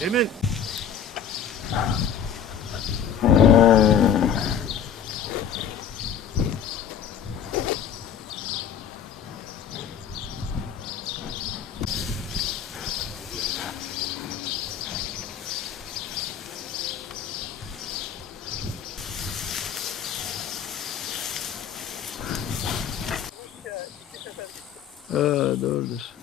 Emin. Ee, doğrudur.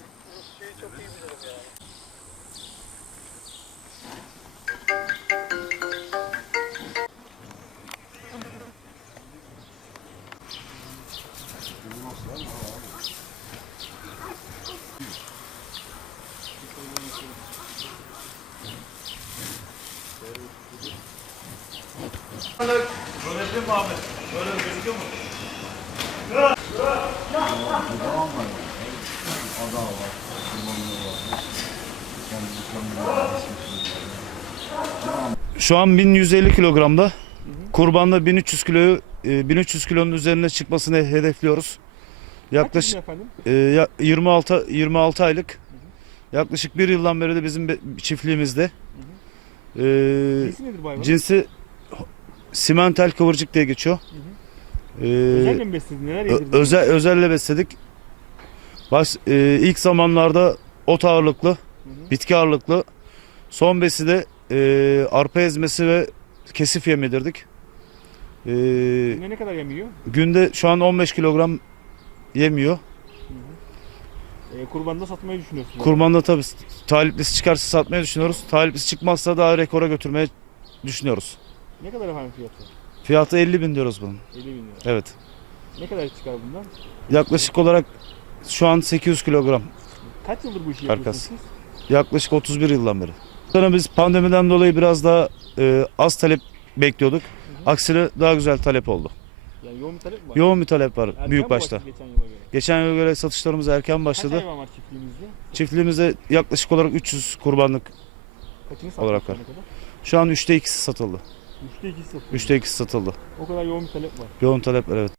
Şu an 1150 kilogramda. Kurbanda 1300 kiloyu e, 1300 kilonun üzerine çıkmasını hedefliyoruz. Yaklaşık e, ya- 26 26 aylık. Yaklaşık bir yıldan beri de bizim be- çiftliğimizde. E, Cinsi nedir bu hayvanın? cinsi simental kıvırcık diye geçiyor. E, Özellikle mi besledin? Neler Ö- yedirdin? özel özelle besledik. Baş, e, ilk zamanlarda ot ağırlıklı, bitki ağırlıklı. Son besi de e, arpa ezmesi ve kesif yem yedirdik. E, Ne, ne kadar yemiyor? günde şu an 15 kilogram yemiyor. Ee, kurbanda satmayı düşünüyorsun. Kurbanla tabii taliplisi çıkarsa satmayı düşünüyoruz. Taliplisi çıkmazsa daha rekora götürmeye düşünüyoruz. Ne kadar efendim fiyatı? Fiyatı 50 bin diyoruz bunun. 50 bin lira. Evet. Ne kadar çıkar bundan? Yaklaşık olarak şu an 800 kilogram. Kaç yıldır bu işi yapıyorsunuz siz? Yaklaşık 31 yıldan beri. Sonra biz pandemiden dolayı biraz daha e, az talep bekliyorduk. Aksine daha güzel talep oldu. Yani yoğun bir talep var? Yoğun bir talep var Erken büyük başta. Geçen yıla göre. Geçen yıla göre satışlarımız erken Kaç başladı. hayvan var çiftliğimizde? Çiftliğimizde yaklaşık olarak 300 kurbanlık. Kaçını Olarak var. şu ana kadar? Şu an 3'te 2'si satıldı. Üçte ikisi satıldı. 3'te 2'si satıldı. O kadar yoğun bir talep var. Yoğun talep var evet.